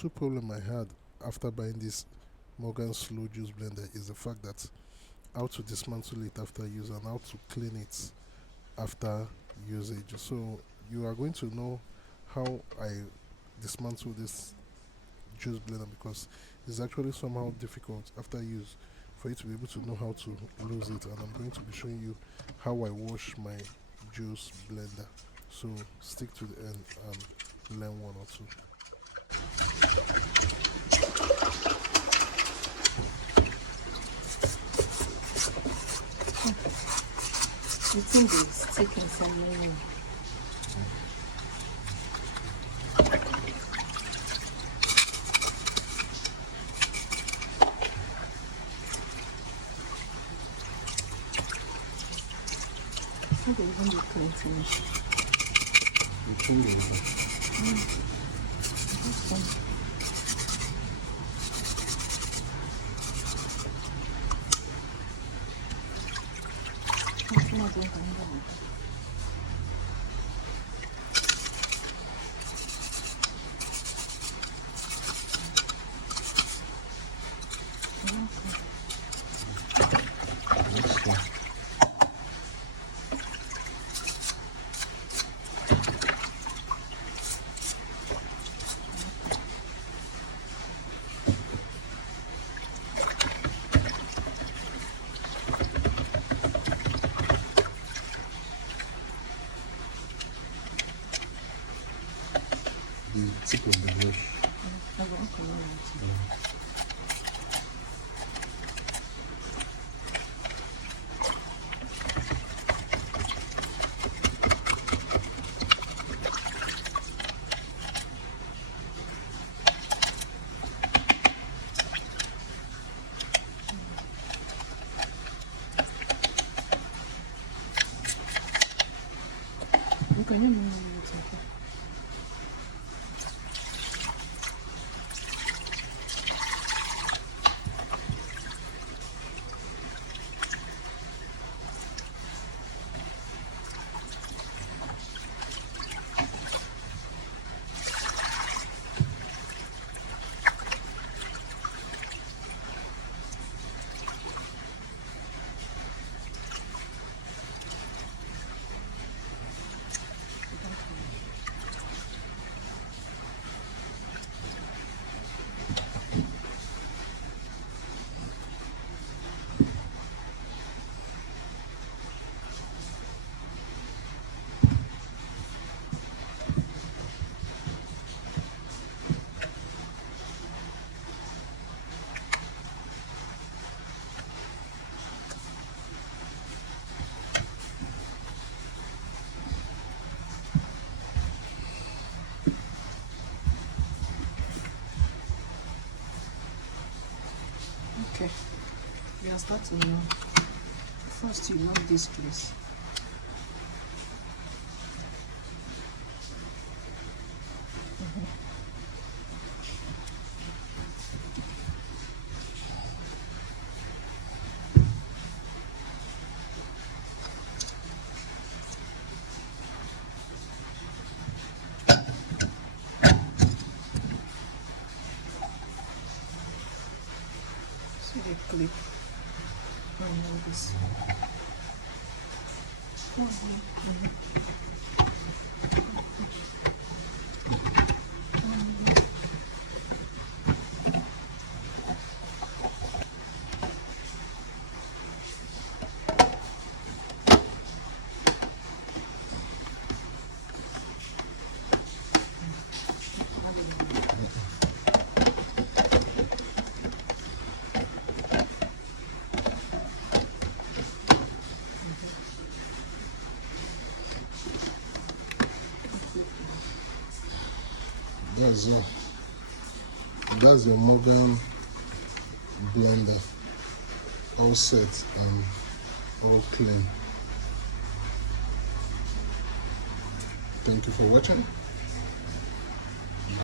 two problems I had after buying this Morgan slow juice blender is the fact that how to dismantle it after use and how to clean it after usage. So you are going to know how I dismantle this juice blender, because it's actually somehow difficult after use for you to be able to know how to lose it, and I'm going to be showing you how I wash my juice blender. So stick to the end and learn one or two. The thing is taking some more. How do you even be cleansing it? The tip of the brush. Okay, we are starting now. First, you lock this place. See the clip and all this. That's your Morgan blender, all set and all clean. Thank you for watching.